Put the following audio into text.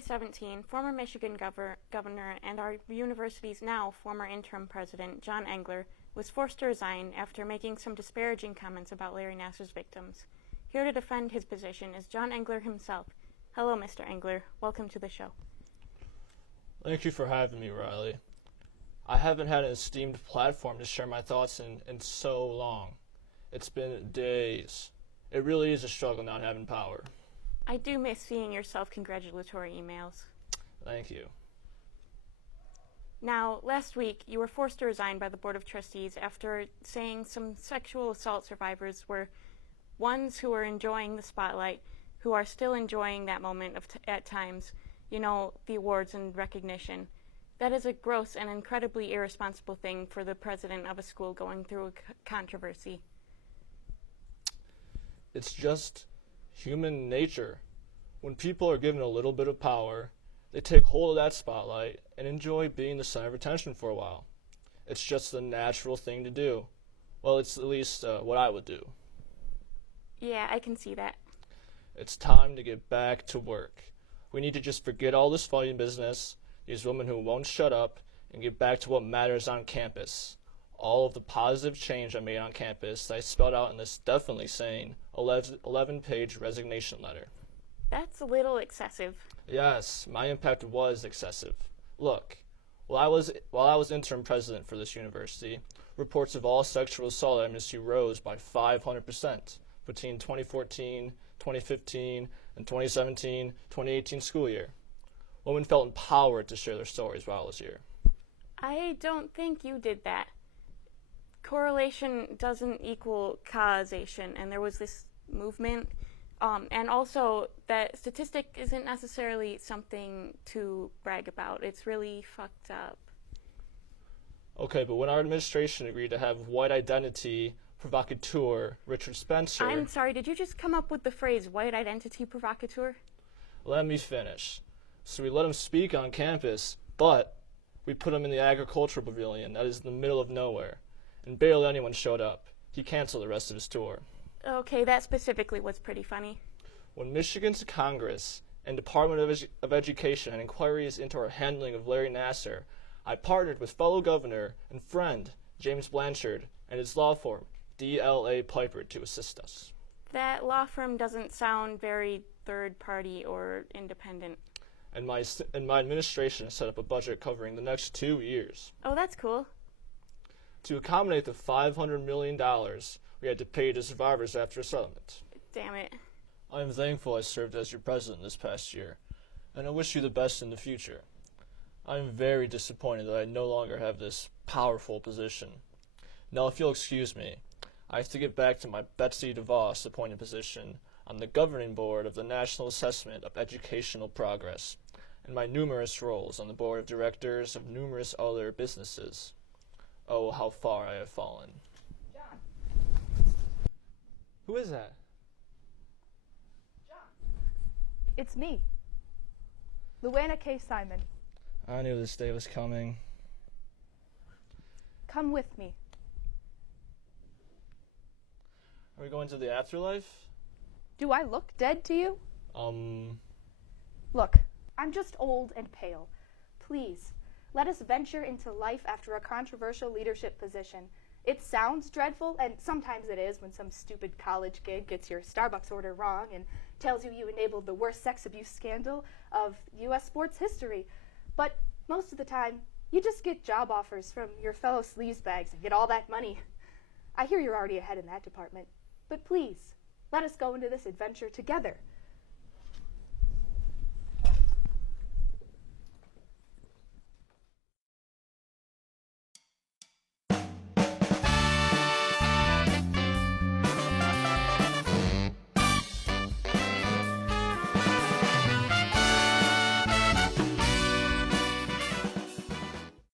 2017, former Michigan governor and our university's now former interim president, John Engler, was forced to resign after making some disparaging comments about Larry Nassar's victims. Here to defend his position is John Engler himself. Hello, Mr. Engler. Welcome to the show. Thank you for having me, Riley. I haven't had an esteemed platform to share my thoughts in so long. It's been days. It really is a struggle not having power. I do miss seeing your self-congratulatory emails. Thank you. Now, last week, you were forced to resign by the Board of Trustees after saying some sexual assault survivors were ones who were enjoying the spotlight, who are still enjoying that moment at times, the awards and recognition. That is a gross and incredibly irresponsible thing for the president of a school going through a controversy. It's just human nature. When people are given a little bit of power, they take hold of that spotlight and enjoy being the center of attention for a while. It's just the natural thing to do. Well, it's at least what I would do. Yeah, I can see that. It's time to get back to work. We need to just forget all this fighting business, these women who won't shut up, and get back to what matters on campus. All of the positive change I made on campus that I spelled out in this definitely sane 11-page resignation letter. That's a little excessive. Yes, my impact was excessive. Look, while I was interim president for this university, reports of all sexual assault at MSU rose by 500% between 2014, 2015, and 2017-2018 school year. Women felt empowered to share their stories while I was here. I don't think you did that. Correlation doesn't equal causation, and there was this movement. And also, that statistic isn't necessarily something to brag about. It's really fucked up. Okay, but when our administration agreed to have white identity provocateur Richard Spencer... I'm sorry, did you just come up with the phrase white identity provocateur? Let me finish. So we let him speak on campus, but we put him in the agricultural pavilion that is in the middle of nowhere, and barely anyone showed up. He canceled the rest of his tour. Okay, that specifically was pretty funny. When Michigan's Congress and Department of Education had inquiries into our handling of Larry Nassar, I partnered with fellow governor and friend James Blanchard and his law firm, DLA Piper, to assist us. That law firm doesn't sound very third-party or independent. And my administration set up a budget covering the next 2 years. Oh, that's cool. To accommodate the $500 million we had to pay to survivors after a settlement. Damn it. I am thankful I served as your president this past year, and I wish you the best in the future. I am very disappointed that I no longer have this powerful position. Now, if you'll excuse me, I have to get back to my Betsy DeVos appointed position on the governing board of the National Assessment of Educational Progress, and my numerous roles on the board of directors of numerous other businesses. Oh, how far I have fallen. John. Who is that? John. It's me, Luana K. Simon. I knew this day was coming. Come with me. Are we going to the afterlife? Do I look dead to you? Look, I'm just old and pale. Please, let us venture into life after a controversial leadership position. It sounds dreadful, and sometimes it is when some stupid college gig gets your Starbucks order wrong and tells you enabled the worst sex abuse scandal of U.S. sports history. But most of the time, you just get job offers from your fellow sleazebags and get all that money. I hear you're already ahead in that department. But please, let us go into this adventure together.